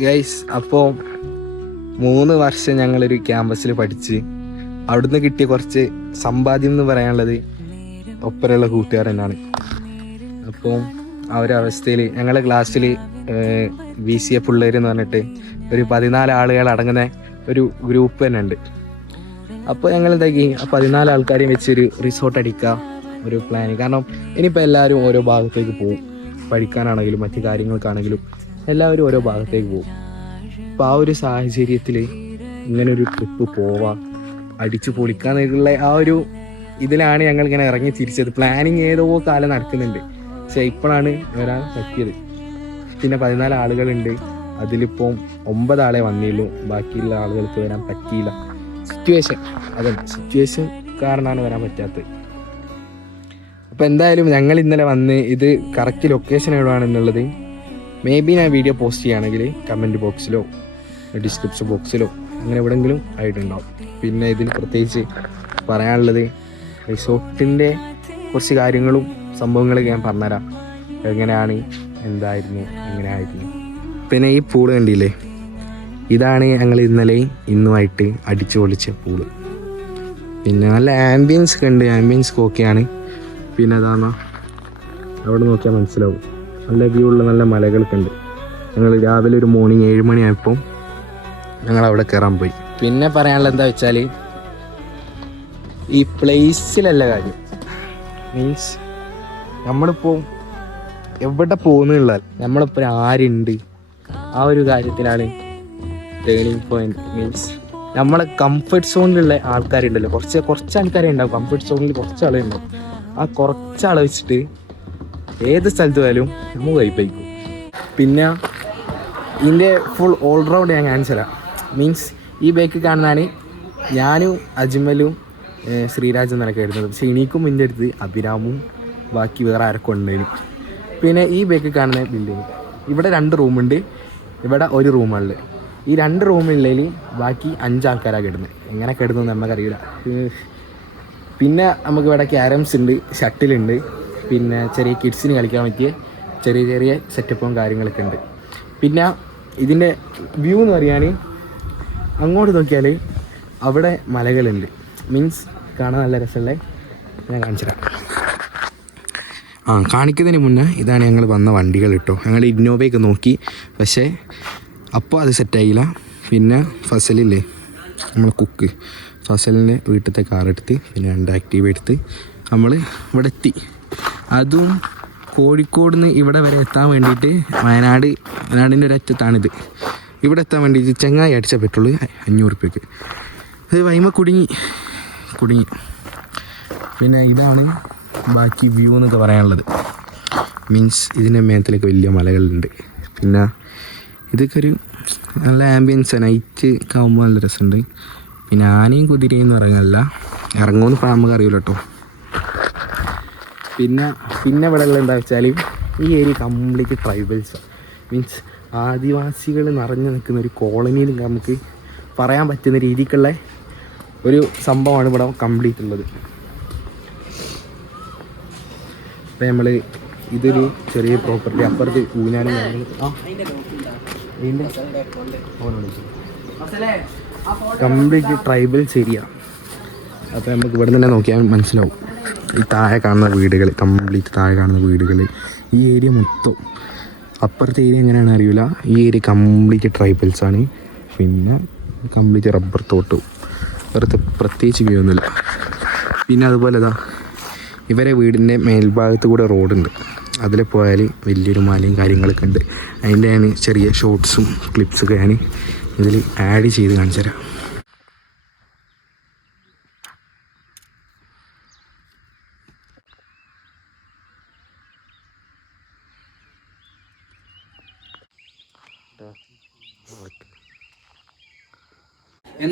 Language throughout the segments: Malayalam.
ഗൈസ്, അപ്പോൾ 3 വർഷം ഞങ്ങളൊരു ക്യാമ്പസിൽ പഠിച്ച് അവിടുന്ന് കിട്ടിയ കുറച്ച് സമ്പാദ്യം എന്ന് പറയാനുള്ളത് ഒപ്പരമുള്ള കൂട്ടുകാർ തന്നെയാണ്. അപ്പോൾ ആ ഒരു അവസ്ഥയിൽ ഞങ്ങളുടെ ക്ലാസ്സിൽ VCA പിള്ളേർ എന്ന് പറഞ്ഞിട്ട് ഒരു 14 ആളുകൾ അടങ്ങുന്ന ഒരു ഗ്രൂപ്പ് തന്നെ ഉണ്ട്. അപ്പോൾ ഞങ്ങൾ എന്താക്കി, ആ 14 ആൾക്കാരെയും വെച്ചൊരു റിസോർട്ട് അടിക്കുക ഒരു പ്ലാൻ. കാരണം ഇനിയിപ്പോൾ എല്ലാവരും ഓരോ ഭാഗത്തേക്ക് പോകും, പഠിക്കാനാണെങ്കിലും മറ്റു കാര്യങ്ങൾക്കാണെങ്കിലും എല്ലാവരും ഓരോ ഭാഗത്തേക്ക് പോകും. അപ്പോൾ ആ ഒരു സാഹചര്യത്തിൽ ഇങ്ങനൊരു ട്രിപ്പ് പോവാം, അടിച്ചു പൊളിക്കാന്നുള്ള ആ ഒരു ഇതിലാണ് ഞങ്ങൾ ഇങ്ങനെ ഇറങ്ങി തിരിച്ചത്. പ്ലാനിങ് ഏതോ കാലം നടക്കുന്നുണ്ട്, പക്ഷേ ഇപ്പോഴാണ് വരാൻ പറ്റിയത്. പിന്നെ 14 ആളുകളുണ്ട്, അതിലിപ്പം 9 ആളെ വന്നില്ലൂ, ബാക്കിയുള്ള ആളുകൾക്ക് വരാൻ പറ്റിയില്ല. സിറ്റുവേഷൻ കാരണമാണ് വരാൻ പറ്റാത്തത്. അപ്പോൾ എന്തായാലും ഞങ്ങൾ ഇന്നലെ വന്ന് ഇത് കറക്റ്റ് ലൊക്കേഷൻ എവിടെയാണെന്നുള്ളത് മേ ബി ഞാൻ വീഡിയോ പോസ്റ്റ് ചെയ്യുകയാണെങ്കിൽ കമൻറ്റ് ബോക്സിലോ ഡിസ്ക്രിപ്ഷൻ ബോക്സിലോ അങ്ങനെ എവിടെയെങ്കിലും ആയിട്ടുണ്ടാവും. പിന്നെ ഇതിൽ പ്രത്യേകിച്ച് പറയാനുള്ളത് റിസോർട്ടിൻ്റെ കുറച്ച് കാര്യങ്ങളും സംഭവങ്ങളൊക്കെ ഞാൻ പറഞ്ഞുതരാം. എങ്ങനെയാണ്, എന്തായിരുന്നു, എങ്ങനെയായിരുന്നു. പിന്നെ ഈ പൂള് കണ്ടില്ലേ, ഇതാണ് ഞങ്ങൾ ഇന്നലെയും ഇന്നുമായിട്ട് അടിച്ചു പൊളിച്ച പൂള്. പിന്നെ നല്ല ആംബിയൻസ് ഒക്കെ ഉണ്ട്, ആംബിയൻസ് ഓക്കെയാണ്. പിന്നെ അതാണ് അവിടെ നോക്കിയാൽ മനസ്സിലാവും, നല്ല വ്യൂ ഉള്ള നല്ല മലകളൊക്കെ ഉണ്ട്. ഞങ്ങൾ രാവിലെ ഒരു മോർണിംഗ് 7 മണിയായപ്പോൾ ഞങ്ങൾ അവിടെ കയറാൻ പോയി. പിന്നെ പറയാനുള്ളത് എന്താ വെച്ചാൽ ഈ പ്ലേസിലല്ല കാര്യം, മീൻസ് നമ്മളിപ്പോൾ എവിടെ പോകുന്നുള്ള നമ്മളിപ്പോൾ ആരുണ്ട് ആ ഒരു കാര്യത്തിലാണ് ടേണിങ് പോയിന്റ്. മീൻസ് നമ്മളെ കംഫർട്ട് സോണിലുള്ള ആൾക്കാരുണ്ടല്ലോ, കുറച്ച് ആൾക്കാരെ ഉണ്ടാവും കംഫർട്ട് സോണിൽ, കുറച്ച് ആളെ ഉണ്ടാവും. ആ കുറച്ചാളെ വെച്ചിട്ട് ഏത് സ്ഥലത്ത് പോയാലും നമ്മൾ വൈപ്പായിക്കും. പിന്നെ ഇതിൻ്റെ ഫുൾ ഓൾറൗണ്ട് ഞാൻ കാണിച്ചു തരാം. മീൻസ് ഈ ബൈക്ക് കാണുന്നതാണ് ഞാനും അജ്മലും ശ്രീരാജും നിനക്ക് വരുന്നത്. പക്ഷേ എനിക്കും എൻ്റെ അടുത്ത് അഭിരാമും ബാക്കി വേറെ ആരൊക്കെ ഉണ്ടായിരുന്നു. പിന്നെ ഈ ബൈക്ക് കാണുന്ന ബിൽഡിങ്, ഇവിടെ 2 റൂമുണ്ട്, ഇവിടെ 1 റൂമുള്ളത്. ഈ 2 റൂമുള്ളതിൽ ബാക്കി 5 ആൾക്കാരാണ് കിടന്നത്. എങ്ങനെ കിടന്നു നമുക്കറിയില്ല. പിന്നെ നമുക്ക് ഇവിടെ ക്യാരംസ് ഉണ്ട്, ഷട്ടിലുണ്ട്, പിന്നെ ചെറിയ കിഡ്സിന് കളിക്കാൻ പറ്റിയ ചെറിയ സെറ്റപ്പും കാര്യങ്ങളൊക്കെ ഉണ്ട്. പിന്നെ ഇതിൻ്റെ വ്യൂ എന്ന് പറയാൻ അങ്ങോട്ട് നോക്കിയാൽ അവിടെ മലകളുണ്ട്. മീൻസ് കാണാൻ നല്ല രസമുള്ള, ഞാൻ കാണിച്ചുതരാം. കാണിക്കുന്നതിന് മുന്നേ ഇതാണ് ഞങ്ങൾ വന്ന വണ്ടികൾ കേട്ടോ. ഞങ്ങൾ ഇന്നോവയൊക്കെ നോക്കി, പക്ഷേ അപ്പോൾ അത് സെറ്റായില്ല. പിന്നെ ഫസലില്ലേ നമ്മൾ കുക്ക്, ഫസലിന് വീട്ടിലത്തെ കാറെടുത്ത് പിന്നെ 2 ആക്റ്റീവ് എടുത്ത് നമ്മൾ ഇവിടെ എത്തി. അതും കോഴിക്കോട് നിന്ന് ഇവിടെ വരെ എത്താൻ വേണ്ടിയിട്ട് വയനാടിൻ്റെ ഒരറ്റത്താണിത്. ഇവിടെ എത്താൻ വേണ്ടിയിട്ട് ചങ്ങായി അടിച്ച പെട്രോൾ 500 രൂപയ്ക്ക്. അത് വൈമ കുടുങ്ങി. പിന്നെ ഇതാണ് ബാക്കി വ്യൂ എന്നൊക്കെ പറയാനുള്ളത്. മീൻസ് ഇതിൻ്റെ മേത്തിലൊക്കെ വലിയ മലകളുണ്ട്. പിന്നെ ഇതൊക്കെ ഒരു നല്ല ആംബിയൻസ്, നൈറ്റ് ഒക്കെ ആകുമ്പോൾ നല്ല രസമുണ്ട്. പിന്നെ ആനയും കുതിരയും ഇറങ്ങല്ല, ഇറങ്ങുമെന്ന് ഇപ്പോൾ നമുക്ക് അറിയില്ല കേട്ടോ. പിന്നെ ഇവിടെ ഉള്ള എന്താ വെച്ചാൽ ഈ ഏരിയ കംപ്ലീറ്റ് ട്രൈബൽസ്, മീൻസ് ആദിവാസികൾ നിറഞ്ഞു നിൽക്കുന്ന ഒരു കോളനിയിൽ നമുക്ക് പറയാൻ പറ്റുന്ന രീതിക്കുള്ള ഒരു സംഭവമാണ് ഇവിടെ കംപ്ലീറ്റ് ഉള്ളത്. അപ്പം നമ്മൾ ഇതൊരു ചെറിയ പ്രോപ്പർട്ടി, അപ്പുറത്ത് ഊഞ്ഞാനും കംപ്ലീറ്റ് ട്രൈബൽസ് ഏരിയ. അപ്പോൾ നമുക്ക് ഇവിടെ തന്നെ നോക്കിയാൽ മനസ്സിലാവും. ഈ താഴെ കാണുന്ന വീടുകൾ, കംപ്ലീറ്റ് താഴെ കാണുന്ന വീടുകൾ, ഈ ഏരിയ മൊത്തം. അപ്പുറത്തെ ഏരിയ എങ്ങനെയാണെന്ന് അറിയില്ല. ഈ ഏരിയ കംപ്ലീറ്റ് ട്രൈബൽസാണ്. പിന്നെ കംപ്ലീറ്റ് റബ്ബർ തോട്ടവും, വേറെ പ്രത്യേകിച്ച് വ്യൂ ഒന്നുമില്ല. പിന്നെ അതുപോലെ ഇവരെ വീടിൻ്റെ മേൽഭാഗത്ത് കൂടെ റോഡുണ്ട്, അതിൽ പോയാൽ വലിയൊരു മലയും കാര്യങ്ങളൊക്കെ ഉണ്ട്. അതിൻ്റെയാണ് ചെറിയ ഷോർട്സും ക്ലിപ്സൊക്കെ ഞാൻ ഇതിൽ ആഡ് ചെയ്ത് കാണിച്ചു തരാം.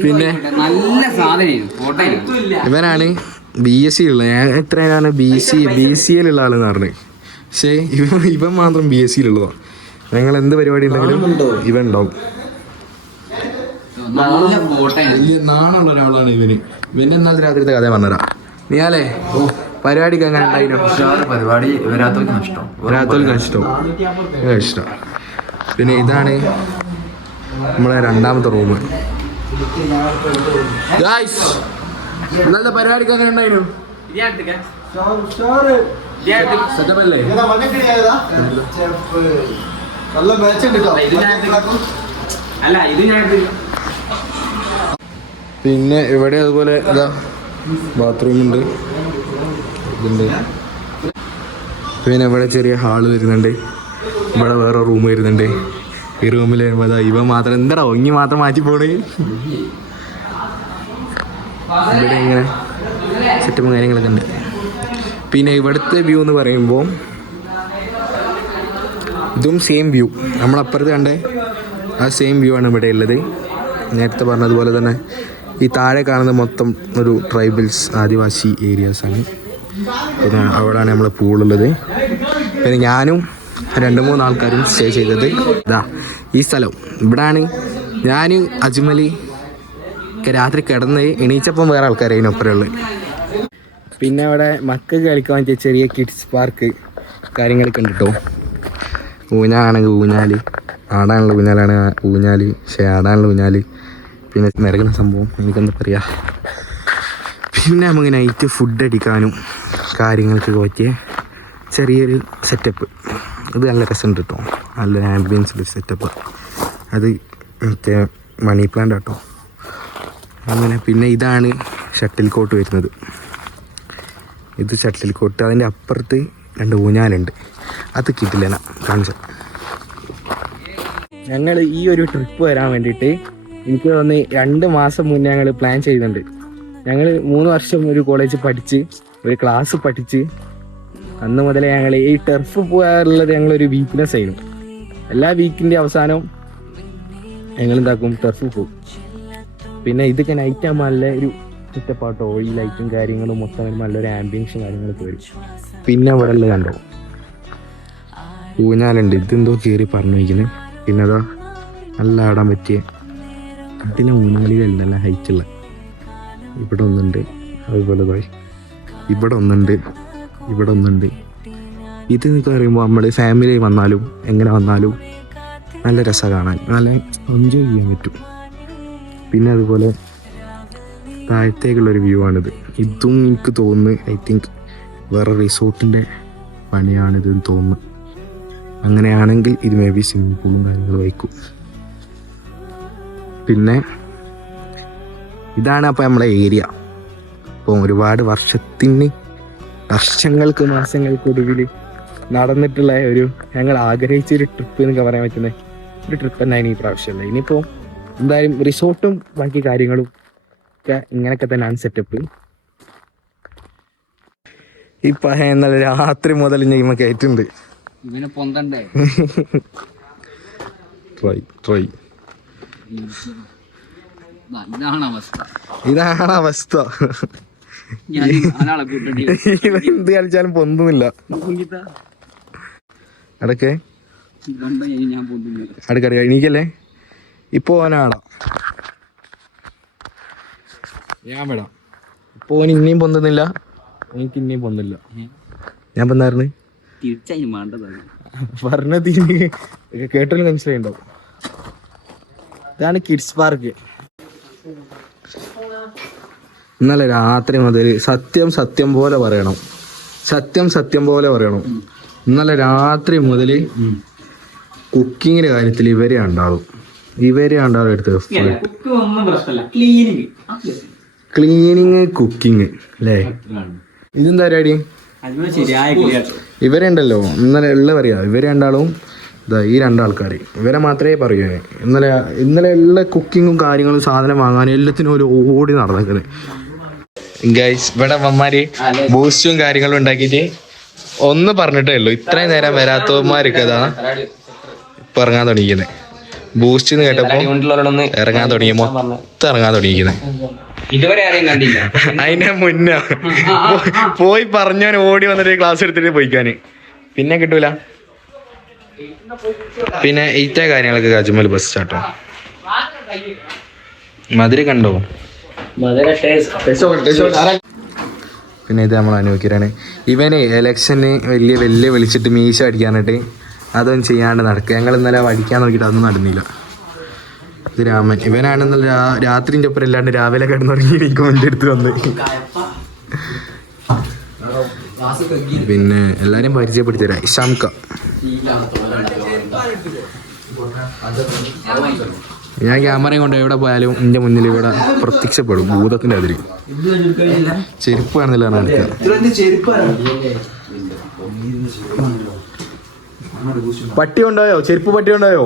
പിന്നെ ഇവനാണ് BSc ഉള്ളത്. ഞാൻ എത്രയാണ് BCA-ലുള്ള ആളെന്ന് പറഞ്ഞത്. പക്ഷേ ഇവൻ മാത്രം BSc-ലുള്ളതാണ്. ഞങ്ങൾ എന്ത് പരിപാടി ഉണ്ടെങ്കിലും ഇവൻ ഉണ്ടാവും. വലിയ നാണുള്ള ഒരാളാണ് ഇവന്. ഇന്നത്തെ രാത്രിത്തെ കഥ പറഞ്ഞുതരാം. നീയാലേ പരിപാടിക്ക് അങ്ങനെ ഉണ്ടായിരുന്നു. പരിപാടി രാത്രിക്ക് നഷ്ടം. പിന്നെ ഇതാണ് നമ്മളെ രണ്ടാമത്തെ റൂം. ഇന്നത്തെ പരിപാടിക്ക് അങ്ങനെ ഉണ്ടായിരുന്നു. സെറ്റപ്പ് അല്ലേ? പിന്നെ ഇവിടെ അതുപോലെ ഇതാ ബാത്റൂമുണ്ട്, ഇതുണ്ട്. പിന്നെ ഇവിടെ ചെറിയ ഹാള് വരുന്നുണ്ട്. ഇവിടെ വേറെ റൂം വരുന്നുണ്ട്. ഈ റൂമിൽ വരുമ്പോൾ ഇവ മാത്രം എന്താ ഇങ്ങി മാത്രം മാറ്റി പോണേ. ഇവിടെ ഇങ്ങനെ സെറ്റപ്പും കാര്യങ്ങളൊക്കെ ഉണ്ട്. പിന്നെ ഇവിടുത്തെ വ്യൂ എന്ന് പറയുമ്പോൾ ഇതും സെയിം വ്യൂ, നമ്മളപ്പുറത്ത് കണ്ടേ ആ സെയിം വ്യൂ ആണ് ഇവിടെ ഉള്ളത്. നേരത്തെ പറഞ്ഞതുപോലെ തന്നെ ഈ താഴെ കാണുന്ന മൊത്തം ഒരു ട്രൈബൽസ് ആദിവാസി ഏരിയാസാണ്. പിന്നെ അവിടെയാണ് നമ്മളെ പൂളുള്ളത്. പിന്നെ ഞാനും 2-3 ആൾക്കാരും സ്റ്റേ ചെയ്തത് ഇതാ ഈ സ്ഥലം ഇവിടാണ്. ഞാൻ അജ്മലി രാത്രി കിടന്ന് എണീച്ചപ്പം വേറെ ആൾക്കാർ അതിനൊപ്പരമുള്ളത്. പിന്നെ അവിടെ മക്കൾക്ക് കളിക്കാൻ പറ്റിയ ചെറിയ കിഡ്സ് പാർക്ക് കാര്യങ്ങളൊക്കെ ഉണ്ട് കേട്ടോ. ഊഞ്ഞാണെങ്കിൽ ഊഞ്ഞാൽ, ആടാനുള്ള ഊഞ്ഞാലാണ് ഊഞ്ഞാൽ, ആടാനുള്ള ഊഞ്ഞാൽ, പിന്നെ നിരകുന്ന സംഭവം എനിക്കെന്താ പറയുക. പിന്നെ നമുക്ക് നൈറ്റ് ഫുഡ് അടിക്കാനും കാര്യങ്ങൾക്കൊക്കെ പറ്റിയ ചെറിയൊരു സെറ്റപ്പ്. ഇത് നല്ല രസമുണ്ട് കേട്ടോ, നല്ല ആംബിയൻസുള്ള സെറ്റപ്പ്. അത് മറ്റേ മണി പ്ലാന്റ് കേട്ടോ അങ്ങനെ. പിന്നെ ഇതാണ് ഷട്ടിൽ കോട്ട് വരുന്നത്. ഇത് ഷട്ടിൽ കോട്ട്. അതിൻ്റെ അപ്പുറത്ത് 2 ഊഞ്ഞാലുണ്ട്. അത് കിട്ടില്ല കാണിച്ച. ഞങ്ങൾ ഈ ഒരു ട്രിപ്പ് വരാൻ വേണ്ടിയിട്ട് എനിക്ക് തോന്നി 2 മാസം മുന്നേ ഞങ്ങൾ പ്ലാൻ ചെയ്യുന്നുണ്ട്. ഞങ്ങൾ 3 വർഷം ഒരു കോളേജിൽ പഠിച്ച് ഒരു ക്ലാസ് പഠിച്ച് അന്ന് മുതലേ ഞങ്ങൾ ഈ ടർഫ് പോകാറുള്ളത് ഞങ്ങളൊരു വീക്ക്നെസ് ആയിരുന്നു. എല്ലാ വീക്കിൻ്റെ അവസാനവും ഞങ്ങൾ എന്താക്കും, ടർഫ് പോകും. പിന്നെ ഇതൊക്കെ നൈറ്റ് ആകുമ്പോൾ നല്ല ഒരു സെറ്റപ്പാട്ടോ, ഈ ലൈറ്റും കാര്യങ്ങളും മൊത്തം നല്ലൊരു ആംബിയൻസും കാര്യങ്ങളൊക്കെ വരും. പിന്നെ അവിടെ ഉള്ളത് കണ്ടോ ഊഞ്ഞാലുണ്ട്. ഇതെന്തോ കയറി പറഞ്ഞു വയ്ക്കുന്നത്. പിന്നെ അതാ നല്ല ആടാൻ പറ്റിയ ഇതിലെ ഊഞ്ഞാലികൾ നല്ല ഹൈറ്റുള്ള ഇവിടെ ഒന്നുണ്ട്. അതുപോലെ ഇവിടെ ഒന്നുണ്ട്, ഇവിടെ ഒന്നുണ്ട്. ഇത് എന്നൊക്കെ പറയുമ്പോൾ നമ്മൾ ഫാമിലി വന്നാലും എങ്ങനെ വന്നാലും നല്ല രസമാണ് കാണാൻ, നല്ല എൻജോയ് ചെയ്യാൻ പറ്റും. പിന്നെ അതുപോലെ താഴത്തേക്കുള്ളൊരു വ്യൂ ആണിത്. ഇതും എനിക്ക് തോന്നുന്നു ഐ തിങ്ക് വേറെ റിസോർട്ടിൻ്റെ പണിയാണിതെന്ന് തോന്നുന്നു. അങ്ങനെയാണെങ്കിൽ ഇത് മേ ബി സ്വിമ്മിംഗ് പൂളും കാര്യങ്ങളും വയ്ക്കും. പിന്നെ ഇതാണ് അപ്പോൾ നമ്മളെ ഏരിയ. അപ്പോൾ ഒരുപാട് വർഷങ്ങൾക്ക് മാസങ്ങൾക്കൊടുവിൽ നടന്നിട്ടുള്ള ഒരു ഞങ്ങൾ ആഗ്രഹിച്ചൊരു ട്രിപ്പ് എന്നൊക്കെ പറയാൻ പറ്റുന്ന ഒരു ട്രിപ്പ് തന്നെയാണ് ഈ പ്രാവശ്യമുള്ളത്. ഇനിയിപ്പോൾ എന്തായാലും റിസോർട്ടും ബാക്കി കാര്യങ്ങളും ഒക്കെ ഇങ്ങനെയൊക്കെ തന്നെയാണ് സെറ്റപ്പ്. ഈ ഇന്നലെ രാത്രി മുതൽ ഞാൻ കയറ്റുണ്ട്. ട്രൈ ഇതാണ് അവസ്ഥ. എന്ത് കളിച്ചാലും പൊന്തുന്നില്ല. അടക്കേ അടുക്കട എനിക്കല്ലേ ഇപ്പൊ ഓനാടാം, ഞാൻ വിടാം. ഇപ്പൊ ഓൻ ഇനിയും പൊന്തുന്നില്ല, എനിക്ക് ഇനിയും പൊന്നില്ല. ഞാൻ പൊന്നായിരുന്നു പറഞ്ഞത് കേട്ടൊരു മനസ്സിലായിണ്ടാവും. ഇതാണ് കിഡ്സ് പാർക്ക്. ഇന്നലെ രാത്രി മുതൽ സത്യം പോലെ പറയണം. ഇന്നലെ രാത്രി മുതൽ കുക്കിങ്ങിന്റെ കാര്യത്തിൽ ഇവരെ ഉണ്ടാവും എടുത്ത് ക്ലീനിങ് കുക്കിങ് അല്ലേ. ഇതെന്താ പരിപാടി? ഇവരുണ്ടല്ലോ ഇന്നലെ ഉള്ള പറയാ. ഇവരെ രണ്ടാളും ഈ 2 ആൾക്കാർ ഇവരെ മാത്രമേ പറയൂ. ഇന്നലെ ഉള്ള കുക്കിങ്ങും കാര്യങ്ങളും സാധനം വാങ്ങാനും എല്ലാത്തിനും ഒരു ഓടി നടന്നത്. ഗൈസ് ഇവിടെ അമ്മമാര് ബൂസ്റ്റും കാര്യങ്ങളും ഉണ്ടാക്കിയിട്ട് ഒന്ന് പറഞ്ഞിട്ടേ ഉള്ളൂ. ഇത്രയും നേരം വരാത്തവന്മാർക്ക് അതാ ഇപ്പൊ ഇറങ്ങാൻ തുടങ്ങിക്കുന്നത്. ബൂസ്റ്റ് എന്ന് കേട്ടപ്പോ ഇറങ്ങാൻ തുടങ്ങിയിരിക്കുന്നത്. അതിന്റെ മുന്നേ പോയി പറഞ്ഞവന് ഓടി വന്നിട്ട് ക്ലാസ് എടുത്തിട്ട് പോയിക്കാന് പിന്നെ കിട്ടൂല. പിന്നെ ഇത്തെ കാര്യങ്ങളൊക്കെ അജ്മൽ ബസ് സ്റ്റാർട്ടോ. മധുര കണ്ടോ? പിന്നെ ഇത് നമ്മൾ അനുഭവിക്കാനാണ്. ഇവന് എലക്ഷന് വലിയ വിളിച്ചിട്ട് മീശ അടിക്കാനായിട്ട് അതൊന്നും ചെയ്യാണ്ട് നടക്കുക. ഞങ്ങൾ ഇന്നലെ അടിക്കാൻ നോക്കിയിട്ട് അതൊന്നും നടന്നില്ല. ഇത് രാമൻ. ഇവനാണെന്നുള്ള രാത്രിൻ്റെ ഒപ്പം അല്ലാണ്ട് രാവിലെ കിടന്നുറങ്ങി എനിക്ക് എൻ്റെ അടുത്ത് വന്ന്. പിന്നെ എല്ലാരെയും പരിചയപ്പെടുത്തി തരാം. ഇഷാംക. ഞാൻ ക്യാമറയും കൊണ്ട് എവിടെ പോയാലും എൻ്റെ മുന്നിൽ ഇവിടെ പ്രത്യക്ഷപ്പെടും ഭൂതത്തിന്റെ അതിരി. ചെരുപ്പ് കാണുന്നില്ല പട്ടി ഉണ്ടായോ? ചെരുപ്പ് പട്ടി ഉണ്ടായോ?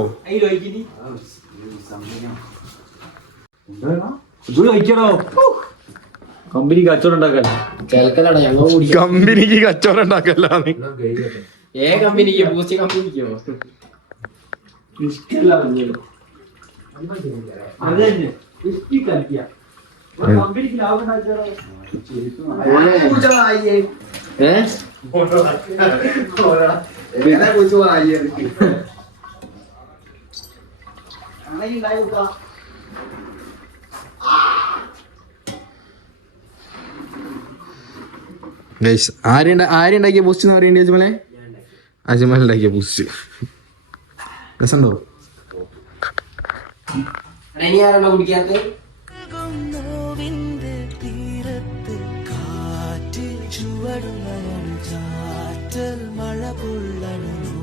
കമ്പനിക്ക് കച്ചവടം ഉണ്ടാക്കല്ല. കമ്പനിക്ക് കച്ചവടം ഉണ്ടാക്കല്ലാന്ന്. കമ്പനിക്ക് ബൂസ്റ്റ് കമ്പനിക്കോ കമ്പനിക്ക് ലാഭം ആരുണ്ടാക്കിയ ബൂസ്റ്റ് എന്ന് പറയണ്ടേ അജ്മലെ? അജ്മൽ ഉണ്ടാക്കിയ ബൂസ്റ്റ് രസമുണ്ടോ? മഴ പൊള്ളണം